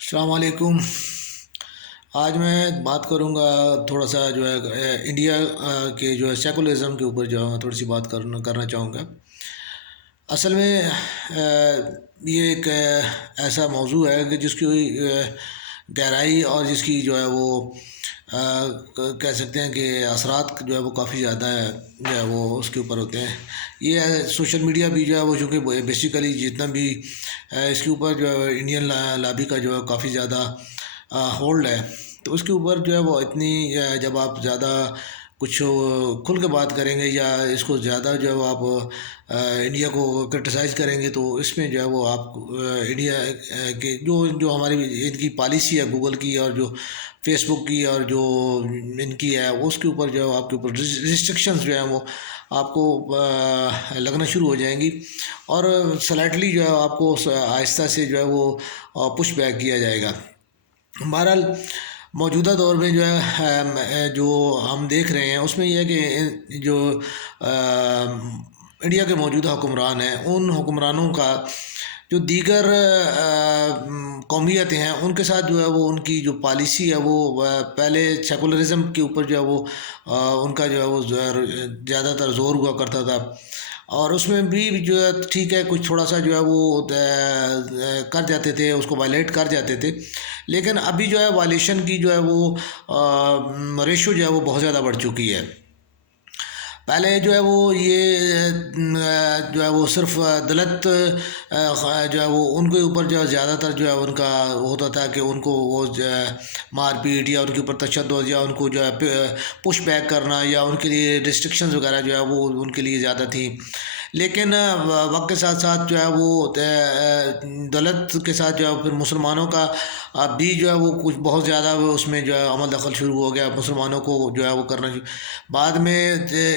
السلام علیکم۔ آج میں بات کروں گا تھوڑا سا جو ہے انڈیا کے جو ہے سیکولرزم کے اوپر جو ہے میں تھوڑی سی بات کرنا چاہوں گا۔ اصل میں یہ ایک ایسا موضوع ہے کہ جس کی گہرائی اور جس کی جو ہے وہ کہہ سکتے ہیں کہ اثرات جو ہے وہ کافی زیادہ ہے جو ہے وہ اس کے اوپر ہوتے ہیں۔ یہ سوشل میڈیا بھی جو ہے وہ چونکہ بیسیکلی جتنا بھی اس کے اوپر جو ہے انڈین لابی کا جو ہے کافی زیادہ ہولڈ ہے، تو اس کے اوپر جو ہے وہ اتنی جب آپ زیادہ کچھ کھل کے بات کریں گے یا اس کو زیادہ جو ہے وہ آپ انڈیا کو کرٹیسائز کریں گے، تو اس میں جو ہے وہ آپ انڈیا کے جو ہماری ان کی پالیسی ہے گوگل کی اور جو فیس بک کی اور جو ان کی ہے اس کے اوپر جو ہے آپ کے اوپر ریسٹرکشنز جو ہیں وہ آپ کو لگنا شروع ہو جائیں گی، اور سلائٹلی جو ہے آپ کو آہستہ سے جو ہے وہ پش بیک کیا جائے گا۔ بہرحال موجودہ دور میں جو ہے جو ہم دیکھ رہے ہیں اس میں یہ ہے کہ جو انڈیا کے موجودہ حکمران ہیں ان حکمرانوں کا جو دیگر قومیتیں ہیں ان کے ساتھ جو ہے وہ ان کی جو پالیسی ہے وہ پہلے سیکولرزم کے اوپر جو ہے وہ ان کا جو ہے وہ زیادہ تر زور ہوا کرتا تھا، اور اس میں بھی جو ہے ٹھیک ہے کچھ تھوڑا سا جو ہے وہ کر جاتے تھے، اس کو وائلیٹ کر جاتے تھے، لیکن ابھی جو ہے وائلیشن کی جو ہے وہ ریشو جو ہے وہ بہت زیادہ بڑھ چکی ہے۔ پہلے جو ہے وہ یہ جو ہے وہ صرف دلت جو ہے وہ ان کے اوپر جو ہے زیادہ تر جو ہے ان کا ہوتا تھا کہ ان کو وہ مار پیٹ یا ان کے اوپر تشدد یا ان کو جو ہے پش بیک کرنا یا ان کے لیے ریسٹرکشنز وغیرہ جو ہے وہ ان کے لیے زیادہ تھیں، لیکن وقت کے ساتھ ساتھ جو ہے وہ دلت کے ساتھ جو ہے پھر مسلمانوں کا بھی جو ہے وہ کچھ بہت زیادہ اس میں جو ہے عمل دخل شروع ہو گیا، مسلمانوں کو جو ہے وہ کرنا بعد میں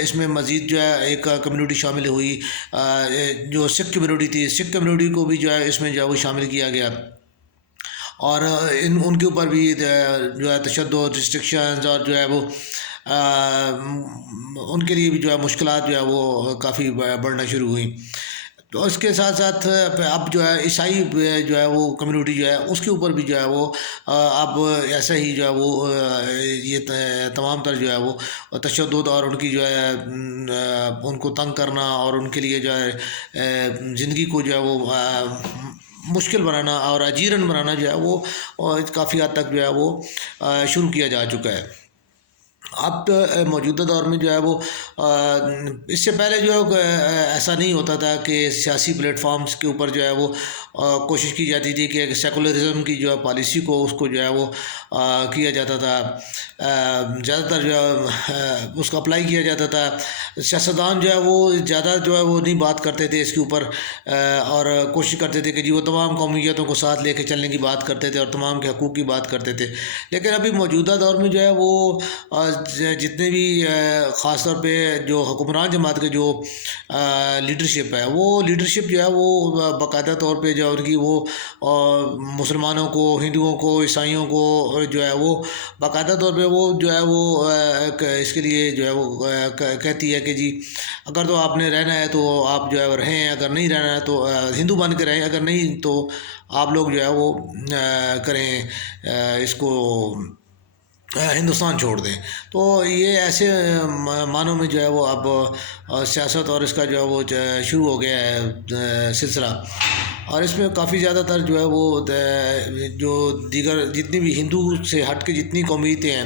اس میں مزید جو ہے ایک کمیونٹی شامل ہوئی جو سکھ کمیونٹی تھی، سکھ کمیونٹی کو بھی جو ہے اس میں جو ہے وہ شامل کیا گیا، اور ان کے اوپر بھی جو ہے تشدد ریسٹرکشنز اور جو ہے وہ ان کے لیے بھی جو ہے مشکلات جو ہے وہ کافی بڑھنا شروع ہوئیں۔ تو اس کے ساتھ ساتھ اب جو ہے عیسائی جو ہے وہ کمیونٹی جو ہے اس کے اوپر بھی جو ہے وہ اب ایسا ہی جو ہے وہ یہ تمام تر جو ہے وہ تشدد اور ان کی جو ہے ان کو تنگ کرنا اور ان کے لیے جو ہے زندگی کو جو ہے وہ مشکل بنانا اور اجیرن بنانا جو ہے وہ کافی حد تک جو ہے وہ شروع کیا جا چکا ہے۔ اب موجودہ دور میں جو ہے وہ اس سے پہلے جو ہے ایسا نہیں ہوتا تھا کہ سیاسی پلیٹ فارمز کے اوپر جو ہے وہ کوشش کی جاتی تھی کہ سیکولرزم کی جو ہے پالیسی کو اس کو جو ہے وہ کیا جاتا تھا، زیادہ تر جو ہے اس کو اپلائی کیا جاتا تھا۔ سیاستدان جو ہے وہ زیادہ جو ہے وہ نہیں بات کرتے تھے اس کے اوپر، اور کوشش کرتے تھے کہ جی وہ تمام قومیتوں کو ساتھ لے کے چلنے کی بات کرتے تھے اور تمام کے حقوق کی بات کرتے تھے، لیکن ابھی موجودہ دور میں جو ہے وہ جتنے بھی خاص طور پہ جو حکمران جماعت کے جو لیڈرشپ ہے وہ لیڈرشپ جو ہے وہ باقاعدہ طور پہ جو ان کی وہ مسلمانوں کو، ہندوؤں کو، عیسائیوں کو جو ہے وہ باقاعدہ طور پہ وہ جو ہے وہ اس کے لیے جو ہے وہ کہتی ہے کہ جی اگر تو آپ نے رہنا ہے تو آپ جو ہے رہیں، اگر نہیں رہنا ہے تو ہندو بن کے رہیں، اگر نہیں تو آپ لوگ جو ہے وہ کریں اس کو ہندوستان چھوڑ دیں۔ تو یہ ایسے معنوں میں جو ہے وہ اب سیاست اور اس کا جو ہے وہ شروع ہو گیا ہے سلسلہ، اور اس میں کافی زیادہ تر جو ہے وہ جو دیگر جتنی بھی ہندو سے ہٹ کے جتنی قومیتیں ہیں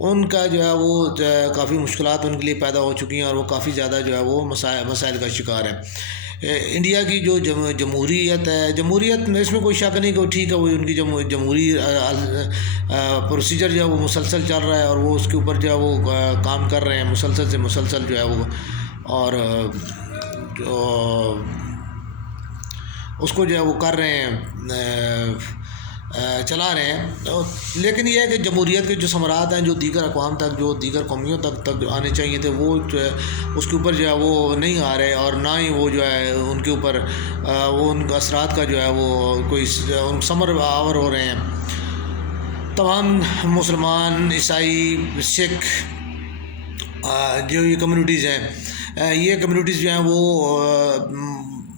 ان کا جو ہے وہ کافی مشکلات ان کے لیے پیدا ہو چکی ہیں، اور وہ کافی زیادہ جو ہے وہ مسائل کا شکار ہے۔ انڈیا کی جو جمہوریت ہے، جمہوریت میں اس میں کوئی شک نہیں کہ ٹھیک ہے وہ ان کی جمہوری پروسیجر جو ہے وہ مسلسل چل رہا ہے، اور وہ اس کے اوپر جو ہے وہ کام کر رہے ہیں مسلسل سے مسلسل جو ہے وہ، اور جو اس کو جو ہے وہ کر رہے ہیں چلا رہے ہیں، لیکن یہ ہے کہ جمہوریت کے جو ثمرات ہیں جو دیگر اقوام تک، جو دیگر قومیوں تک آنے چاہیے تھے، وہ جو ہے اس کے اوپر جو ہے وہ نہیں آ رہے، اور نہ ہی وہ جو ہے ان کے اوپر وہ ان اثرات کا جو ہے وہ کوئی ثمر آور ہو رہے ہیں۔ تمام مسلمان، عیسائی، سکھ جو یہ کمیونٹیز ہیں، یہ کمیونٹیز جو ہیں وہ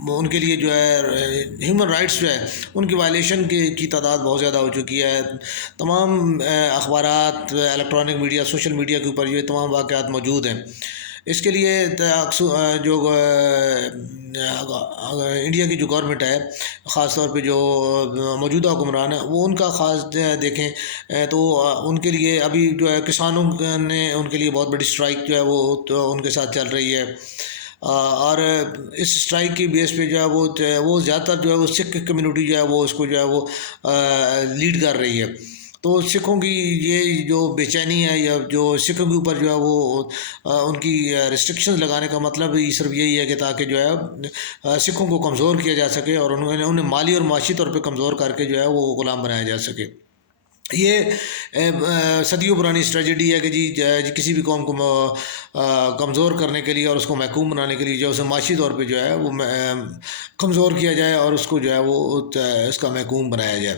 ان کے لیے جو ہے ہیومن رائٹس جو ہے ان کی وائلیشن کی تعداد بہت زیادہ ہو چکی ہے. تمام اخبارات، الیکٹرانک میڈیا، سوشل میڈیا کے اوپر یہ تمام واقعات موجود ہیں. اس کے لیے جو انڈیا کی جو گورنمنٹ ہے، خاص طور پہ جو موجودہ حکمران ہے، وہ ان کا خاص دیکھیں تو ان کے لیے ابھی جو ہے کسانوں نے ان کے لیے بہت بڑی اسٹرائک جو ہے وہ تو ان کے ساتھ چل رہی ہے. اور اس اسٹرائک کی بیس پہ جو ہے وہ زیادہ تر جو ہے وہ سکھ کمیونٹی جو ہے وہ اس کو جو ہے وہ لیڈ کر رہی ہے. تو سکھوں کی یہ جو بے چینی ہے، یا جو سکھوں کے اوپر جو ہے وہ ان کی ریسٹرکشنز لگانے کا مطلب ہی صرف یہی ہے کہ تاکہ جو ہے سکھوں کو کمزور کیا جا سکے اور انہیں مالی اور معاشی طور پہ کمزور کر کے جو ہے وہ غلام بنایا جا سکے. یہ صدیوں پرانی اسٹریٹجی ہے کہ جی کسی بھی قوم کو کمزور کرنے کے لیے اور اس کو محکوم بنانے کے لیے جو اسے معاشی طور پہ جو ہے وہ کمزور کیا جائے اور اس کو جو ہے وہ اس کا محکوم بنایا جائے.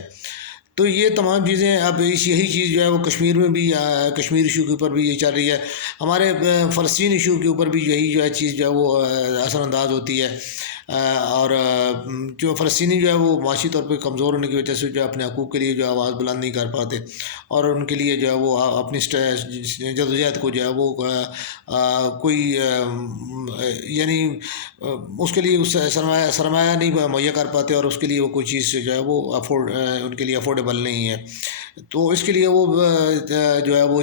تو یہ تمام چیزیں اب یہی چیز جو ہے وہ کشمیر میں بھی، کشمیر ایشو کے اوپر بھی یہ چل رہی ہے. ہمارے فلسطین ایشو کے اوپر بھی یہی جو ہے چیز جو ہے وہ اثر انداز ہوتی ہے. اور جو فلسطینی جو ہے وہ معاشی طور پہ کمزور ہونے کی وجہ سے جو اپنے حقوق کے لیے جو آواز بلند نہیں کر پاتے، اور ان کے لیے جو ہے وہ اپنی جدوجہد کو جو ہے وہ کوئی یعنی اس کے لیے اس سرمایہ نہیں مہیا کر پاتے، اور اس کے لیے وہ کوئی چیز جو ہے وہ ان کے لیے افورڈیبل نہیں ہے. تو اس کے لیے وہ جو ہے وہ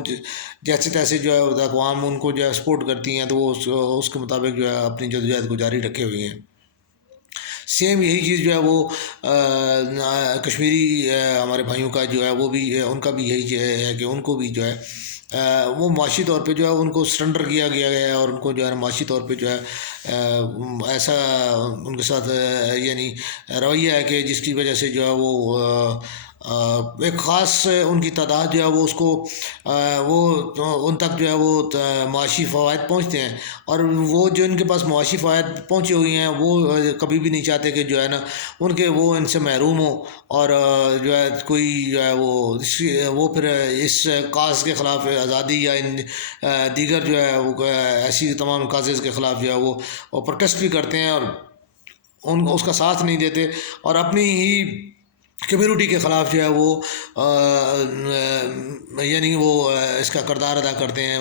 جیسے تیسے جو ہے اقوام ان کو جو ہے سپورٹ کرتی ہیں، تو وہ اس کے مطابق جو ہے اپنی جدوجہد کو جاری رکھے ہوئے ہیں. سیم یہی چیز جو ہے وہ کشمیری ہمارے بھائیوں کا جو ہے وہ بھی ان کا بھی یہی ہے کہ ان کو بھی جو ہے وہ معاشی طور پہ جو ہے ان کو سرنڈر کیا گیا ہے، اور ان کو جو ہے معاشی طور پہ جو ہے ایسا ان کے ساتھ یعنی رویہ ہے کہ جس کی وجہ سے جو ہے وہ ایک خاص ان کی تعداد جو ہے وہ اس کو وہ ان تک جو ہے وہ معاشی فوائد پہنچتے ہیں، اور وہ جو ان کے پاس معاشی فوائد پہنچی ہوئی ہیں وہ کبھی بھی نہیں چاہتے کہ جو ہے نا ان کے وہ ان سے محروم ہو، اور جو ہے کوئی جو ہے وہ پھر اس کاز کے خلاف آزادی یا ان دیگر جو ہے وہ ایسی تمام کازز کے خلاف جو ہے وہ پروٹیسٹ بھی کرتے ہیں، اور اس کا ساتھ نہیں دیتے، اور اپنی ہی کمیونٹی کے خلاف جو ہے وہ یعنی وہ اس کا کردار ادا کرتے ہیں،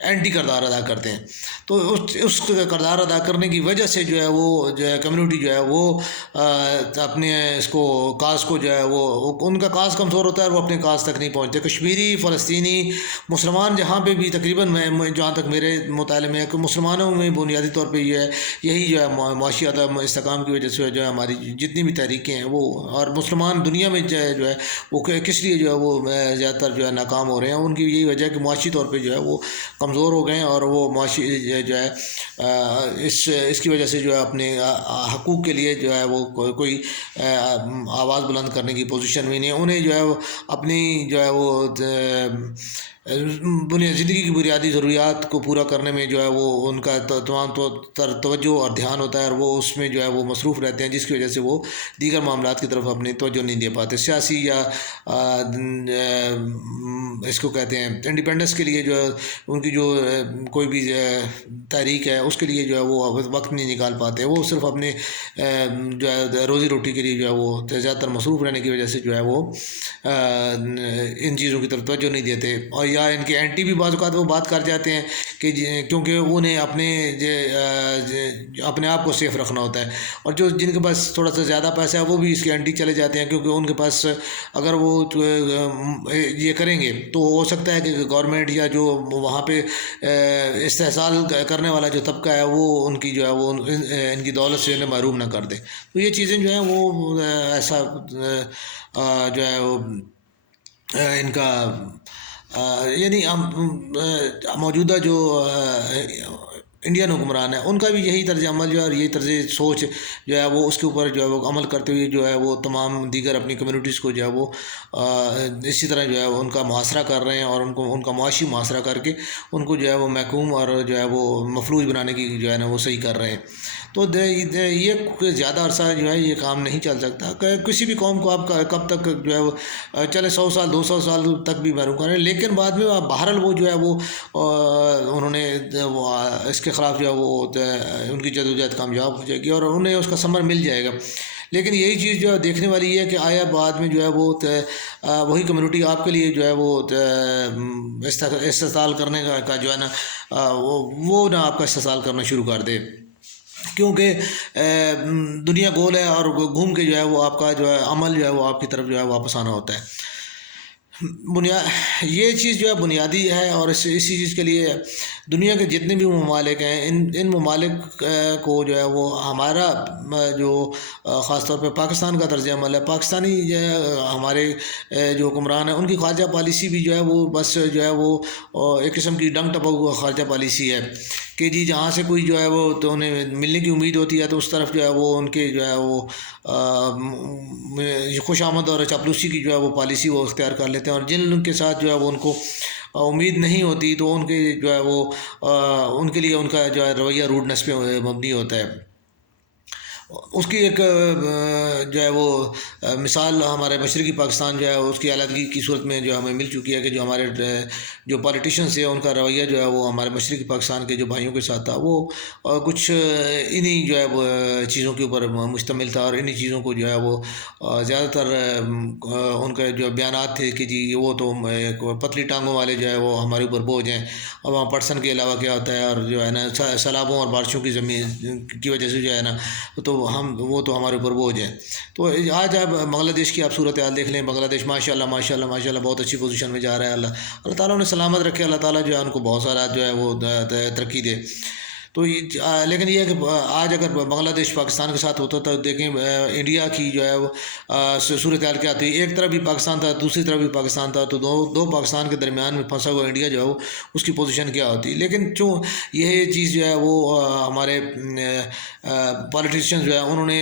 اینٹی کردار ادا کرتے ہیں. تو اس کردار ادا کرنے کی وجہ سے جو ہے وہ جو ہے کمیونٹی جو ہے وہ اپنے اس کو کاز کو جو ہے وہ ان کا کاز کمزور ہوتا ہے اور وہ اپنے کاز تک نہیں پہنچتے. کشمیری، فلسطینی، مسلمان جہاں پہ بھی تقریباً میں جہاں تک میرے مطالعے میں ہے کہ مسلمانوں میں بنیادی طور پہ یہ ہے یہی جو ہے معاشی عدم استحکام کی وجہ سے جو ہے ہماری جتنی بھی تحریکیں ہیں وہ، اور مسلمان دنیا میں جو ہے وہ کس لیے جو ہے وہ زیادہ تر جو ہے ناکام ہو رہے ہیں، ان کی یہی وجہ ہے کہ معاشی طور پہ جو ہے وہ کمزور ہو گئے ہیں، اور وہ معاشی جو ہے اس کی وجہ سے جو ہے اپنے حقوق کے لیے جو ہے وہ کوئی آواز بلند کرنے کی پوزیشن میں نہیں ہے. انہیں جو ہے اپنی جو ہے وہ زندگی کی بنیادی ضروریات کو پورا کرنے میں جو ہے وہ ان کا تمام توجہ اور دھیان ہوتا ہے، اور وہ اس میں جو ہے وہ مصروف رہتے ہیں، جس کی وجہ سے وہ دیگر معاملات کی طرف اپنی توجہ نہیں دے پاتے. سیاسی یا اس کو کہتے ہیں انڈیپینڈنس کے لیے جو ہے ان کی جو کوئی بھی تحریک ہے اس کے لیے جو ہے وہ وقت نہیں نکال پاتے. وہ صرف اپنے جو ہے روزی روٹی کے لیے جو ہے وہ زیادہ تر مصروف رہنے کی وجہ سے جو ہے وہ ان چیزوں کی طرف توجہ نہیں دیتے، اور یا ان کے اینٹی بھی بعض اوقات وہ بات کر جاتے ہیں کہ کیونکہ انہیں اپنے آپ کو سیف رکھنا ہوتا ہے، اور جن کے پاس تھوڑا سا زیادہ پیسہ ہے وہ بھی اس کے اینٹی چلے جاتے ہیں، کیونکہ ان کے پاس اگر وہ یہ کریں گے تو ہو سکتا ہے کہ گورنمنٹ یا جو وہاں پہ استحصال کرنے والا جو طبقہ ہے وہ ان کی جو ہے وہ ان کی دولت سے انہیں محروم نہ کر دے. تو یہ چیزیں جو ہیں وہ ایسا جو ہے وہ ان کا یعنی موجودہ جو انڈین حکمران ہے ان کا بھی یہی طرز عمل جو ہے اور یہی طرز سوچ جو ہے وہ اس کے اوپر جو ہے وہ عمل کرتے ہوئے جو ہے وہ تمام دیگر اپنی کمیونٹیز کو جو ہے وہ اسی طرح جو ہے ان کا محاصرہ کر رہے ہیں، اور ان کا معاشی محاصرہ کر کے ان کو جو ہے وہ محکوم اور جو ہے وہ مفلوج بنانے کی جو ہے نا وہ صحیح کر رہے ہیں. تو یہ زیادہ عرصہ جو ہے یہ کام نہیں چل سکتا. کسی بھی قوم کو آپ کب تک جو ہے وہ چلے 100 سال 200 سال تک بھی محروم کریں، لیکن بعد میں بہرحال وہ جو ہے وہ انہوں نے اس کے خلاف جو ہے وہ ان کی جدوجہد کامیاب ہو جائے گی اور انہیں اس کا ثمر مل جائے گا. لیکن یہی چیز جو ہے دیکھنے والی یہ ہے کہ آیا بعد میں جو ہے وہ وہی کمیونٹی آپ کے لیے جو ہے وہ استحصال کرنے کا جو ہے نا وہ نہ آپ کا استحصال کرنا شروع کر دے، کیونکہ دنیا گول ہے اور گھوم کے جو ہے وہ آپ کا جو ہے عمل جو ہے وہ آپ کی طرف جو ہے واپس آنا ہوتا ہے. یہ چیز جو ہے بنیادی ہے، اور اسی چیز کے لیے دنیا کے جتنے بھی ممالک ہیں ان ممالک کو جو ہے وہ ہمارا جو خاص طور پہ پاکستان کا طرز عمل ہے، پاکستانی ہمارے جو حکمران ہیں ان کی خارجہ پالیسی بھی جو ہے وہ بس جو ہے وہ ایک قسم کی ڈنگ ٹپک ہوا خارجہ پالیسی ہے کہ جی جہاں سے کوئی جو ہے وہ تو انہیں ملنے کی امید ہوتی ہے تو اس طرف جو ہے وہ ان کے جو ہے وہ خوش آمد اور چاپلوسی کی جو ہے وہ پالیسی وہ اختیار کر لیتے ہیں، اور جن کے ساتھ جو ہے وہ ان کو امید نہیں ہوتی تو ان کے جو ہے وہ ان کے لیے ان کا جو ہے رویہ روڈنس پہ مبنی ہوتا ہے. اس کی ایک جو ہے وہ مثال ہمارے مشرقی پاکستان جو ہے اس کی علیحدگی کی صورت میں جو ہمیں مل چکی ہے کہ جو ہمارے جو پالیٹیشنس ہیں ان کا رویہ جو ہے وہ ہمارے مشرقی پاکستان کے جو بھائیوں کے ساتھ تھا وہ کچھ انہی جو ہے وہ چیزوں کے اوپر مشتمل تھا، اور انہی چیزوں کو جو ہے وہ زیادہ تر ان کا جو بیانات تھے کہ جی وہ تو پتلی ٹانگوں والے جو ہے وہ ہمارے اوپر بوجھ ہیں، اور وہاں پٹسن کے علاوہ کیا ہوتا ہے، اور جو ہے نا سیلابوں اور بارشوں کی زمین کی وجہ سے جو ہے نا تو وہ تو ہمارے اوپر بوجھ ہے. تو آج آپ بنگلہ دیش کی آپ صورتحال دیکھ لیں، بنگلہ دیش ماشاء اللہ بہت اچھی پوزیشن میں جا رہا ہے. اللہ تعالیٰ انہیں سلامت رکھے، اللہ تعالیٰ جو ہے ان کو بہت سارا جو ہے وہ ترقی دے. تو لیکن یہ ہے کہ آج اگر بنگلہ دیش پاکستان کے ساتھ ہوتا تو دیکھیں انڈیا کی جو ہے وہ صورتحال کیا تھی. ایک طرف بھی پاکستان تھا، دوسری طرف بھی پاکستان تھا، تو دو پاکستان کے درمیان میں پھنسا ہوا انڈیا جو ہے وہ اس کی پوزیشن کیا ہوتی. لیکن چوں یہ چیز جو ہے وہ ہمارے پالیٹیشین جو ہے انہوں نے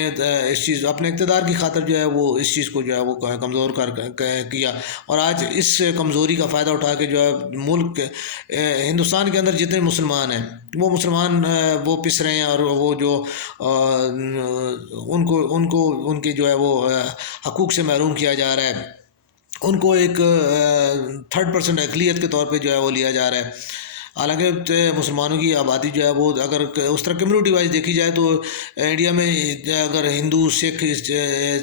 اس چیز اپنے اقتدار کی خاطر جو ہے وہ اس چیز کو جو ہے وہ کمزور کیا، اور آج اس کمزوری کا فائدہ اٹھا کے جو ہے ملک ہندوستان کے اندر جتنے مسلمان ہیں وہ مسلمان وہ پس رہے ہیں، اور وہ جو ان کے جو ہے وہ حقوق سے محروم کیا جا رہا ہے، ان کو ایک 3rd اقلیت کے طور پہ جو ہے وہ لیا جا رہا ہے. حالانکہ مسلمانوں کی آبادی جو ہے وہ اگر اس طرح کمیونٹی وائز دیکھی جائے تو انڈیا میں اگر ہندو سکھ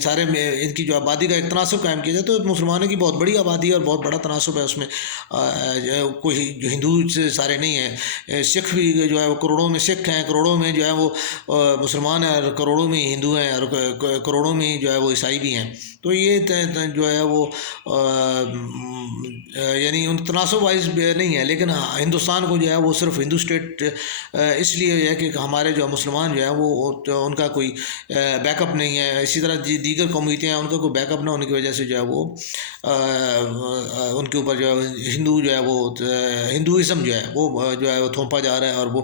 سارے میں ان کی جو آبادی کا ایک تناسب قائم کیا جائے تو مسلمانوں کی بہت بڑی آبادی ہے اور بہت بڑا تناسب ہے اس میں. کوئی جو ہندو سے سارے نہیں ہیں، سکھ بھی جو ہے وہ کروڑوں میں سکھ ہیں، کروڑوں میں جو ہے وہ مسلمان ہیں، اور کروڑوں میں ہندو ہیں، اور کروڑوں میں جو ہے وہ عیسائی بھی ہیں. تو یہ جو ہے وہ یعنی ان تناسب وائز نہیں ہے. لیکن ہندوستان کو جو ہے وہ صرف ہندو اسٹیٹ اس لیے ہے کہ ہمارے جو مسلمان جو ہیں وہ ان کا کوئی بیک اپ نہیں ہے. اسی طرح دیگر قومیتیں ہیں، ان کا کوئی بیک اپ نہ ہونے کی وجہ سے جو ہے وہ ان کے اوپر جو ہے ہندو جو ہے وہ ہندوازم جو ہے وہ تھوپا جا رہا ہے. اور وہ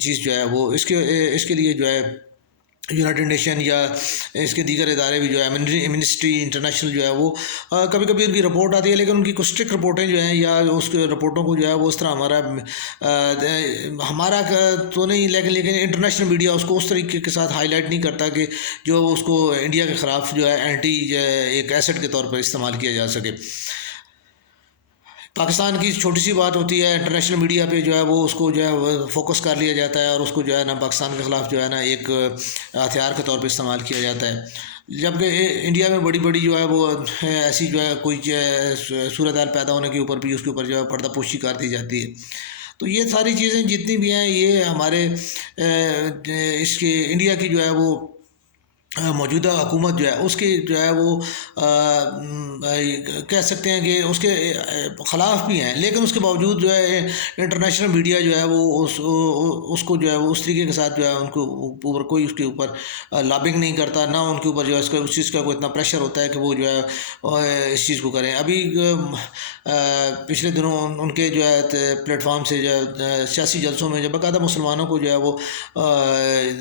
چیز جو ہے وہ اس کے لیے جو ہے یونائٹڈ نیشن یا اس کے دیگر ادارے بھی جو ہے ایمنسٹی انٹرنیشنل جو ہے وہ کبھی کبھی ان کی رپورٹ آتی ہے، لیکن ان کی کچھ اسٹرکٹ رپورٹیں جو ہیں یا اس کے رپورٹوں کو جو ہے وہ اس طرح ہمارا تو نہیں، لیکن انٹرنیشنل میڈیا اس کو اس طریقے کے ساتھ ہائی لائٹ نہیں کرتا کہ جو اس کو انڈیا کے خلاف جو ہے اینٹی ایک ایسٹ کے طور پر استعمال کیا جا سکے. پاکستان کی چھوٹی سی بات ہوتی ہے، انٹرنیشنل میڈیا پہ جو ہے وہ اس کو جو ہے فوکس کر لیا جاتا ہے، اور اس کو جو ہے نا پاکستان کے خلاف جو ہے نا ایک ہتھیار کے طور پہ استعمال کیا جاتا ہے. جبکہ انڈیا میں بڑی جو ہے وہ ایسی جو ہے کوئی صورتحال پیدا ہونے کے اوپر بھی اس کے اوپر جو ہے پردہ پوشی کر دی جاتی ہے. تو یہ ساری چیزیں جتنی بھی ہیں یہ ہمارے اس کے انڈیا کی جو ہے وہ موجودہ حکومت جو ہے اس کی جو ہے وہ کہہ سکتے ہیں کہ اس کے خلاف بھی ہیں، لیکن اس کے باوجود جو ہے انٹرنیشنل میڈیا جو ہے وہ اس کو جو ہے وہ اس طریقے کے ساتھ جو ہے ان کو اوپر کوئی اس کے اوپر لابنگ نہیں کرتا، نہ ان کے اوپر جو ہے اس چیز کا کوئی اتنا پریشر ہوتا ہے کہ وہ جو ہے اس چیز کو کریں. ابھی پچھلے دنوں ان کے جو ہے پلیٹ فارم سے جو ہے سیاسی جلسوں میں جو باقاعدہ مسلمانوں کو جو ہے وہ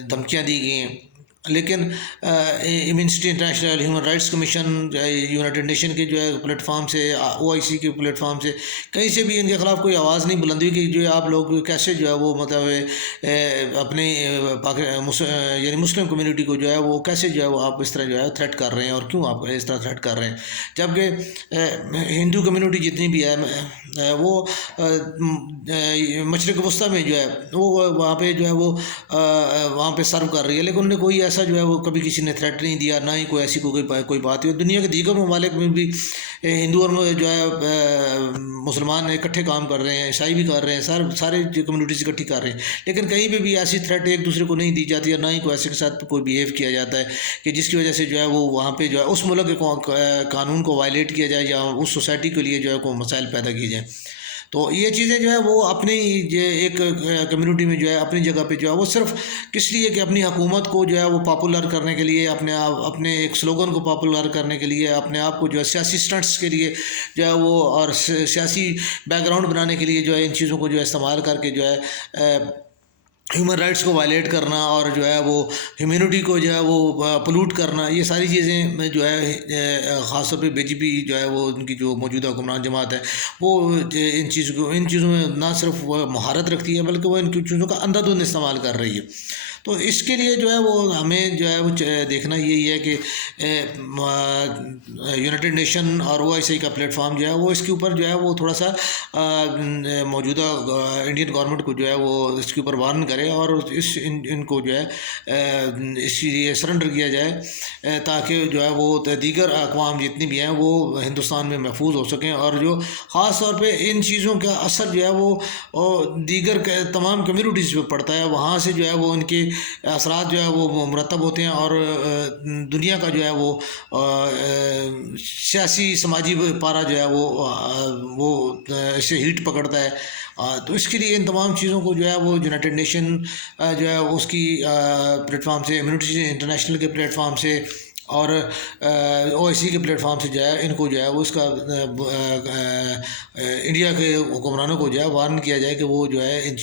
دھمکیاں دی گئی ہیں لیکن Amnesty international human rights commission United nation کے جو ہے پلیٹ فارم سے OIC کے پلیٹ فارم سے کہیں سے بھی ان کے خلاف کوئی آواز نہیں بلند ہوئی کہ جو ہے آپ لوگ کیسے جو ہے وہ مطلب اپنے یعنی مسلم کمیونٹی کو جو ہے وہ کیسے جو ہے وہ آپ اس طرح جو ہے تھریٹ کر رہے ہیں اور کیوں آپ اس طرح تھریٹ کر رہے ہیں، جبکہ ہندو کمیونٹی جتنی بھی ہے وہ مشرق وسطیٰ میں جو ہے وہ وہاں پہ جو ہے وہ وہاں پہ سرو کر رہی ہے، لیکن انہیں کوئی ایسا جو ہے وہ کبھی کسی نے تھریٹ نہیں دیا، نہ ہی کوئی ایسی کوئی بات ہوئی۔ دنیا کے دیگر ممالک میں بھی ہندو اور جو ہے مسلمان اکٹھے کام کر رہے ہیں، عیسائی بھی کر رہے ہیں، سارے کمیونٹیز اکٹھی کر رہے ہیں، لیکن کہیں پہ بھی ایسی تھریٹ ایک دوسرے کو نہیں دی جاتی اور نہ ہی کوئی ایسے کے ساتھ کوئی بیہیو کیا جاتا ہے کہ جس کی وجہ سے جو ہے وہ وہاں پہ جو ہے اس ملک کے قانون کو وائلیٹ کیا جائے یا اس سوسائٹی کے لیے جو ہے کوئی مسائل پیدا کیے جائیں۔ تو یہ چیزیں جو ہے وہ اپنی ایک کمیونٹی میں جو ہے اپنی جگہ پہ جو ہے وہ صرف کس لیے کہ اپنی حکومت کو جو ہے وہ پاپولر کرنے کے لیے، اپنے ایک سلوگن کو پاپولر کرنے کے لیے، اپنے آپ کو جو ہے سیاسی سٹنٹس کے لیے جو ہے وہ اور سیاسی بیک گراؤنڈ بنانے کے لیے جو ہے ان چیزوں کو جو ہے استعمال کر کے جو ہے ہیومن رائٹس کو وائلیٹ کرنا اور جو ہے وہ ہیومینٹی کو جو ہے وہ پلوٹ کرنا، یہ ساری چیزیں جو ہے خاص طور پہ BJP جو ہے وہ ان کی جو موجودہ حکمران جماعت ہے وہ ان چیزوں میں نہ صرف وہ مہارت رکھتی ہے بلکہ وہ ان چیزوں کا اندھا دھند استعمال کر رہی ہے۔ تو اس کے لیے جو ہے وہ ہمیں جو ہے وہ دیکھنا یہی ہے کہ یونائٹڈ نیشن اور OIC کا پلیٹ فارم جو ہے وہ اس کے اوپر جو ہے وہ تھوڑا سا موجودہ انڈین گورنمنٹ کو جو ہے وہ اس کے اوپر وارن کرے اور ان کو جو ہے اس لیے سرنڈر کیا جائے تاکہ جو ہے وہ دیگر اقوام جتنی بھی ہیں وہ ہندوستان میں محفوظ ہو سکیں، اور جو خاص طور پہ ان چیزوں کا اثر جو ہے وہ دیگر تمام کمیونٹیز پہ پڑتا ہے، وہاں سے جو ہے وہ ان کے اثرات جو ہے وہ مرتب ہوتے ہیں اور دنیا کا جو ہے وہ سیاسی سماجی پارا جو ہے وہ اس سے ہیٹ پکڑتا ہے۔ تو اس کے لیے ان تمام چیزوں کو جو ہے وہ یونائٹڈ نیشن جو ہے اس کی پلیٹ فارم سے، ایمنسٹی انٹرنیشنل کے پلیٹ فارم سے اور OIC کے پلیٹ فارم سے جو ہے ان کو جو ہے وہ اس کا انڈیا کے حکمرانوں کو جو ہے وارن کیا جائے کہ وہ جو ہے ان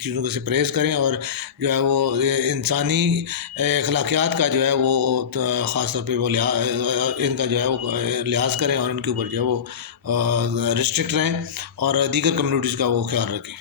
چیزوں سے پرہیز کریں اور جو ہے وہ انسانی اخلاقیات کا جو ہے وہ خاص طور پہ وہ ان کا جو ہے وہ لحاظ کریں اور ان کے اوپر جو ہے وہ ریسٹرکٹ رہیں اور دیگر کمیونٹیز کا وہ خیال رکھیں۔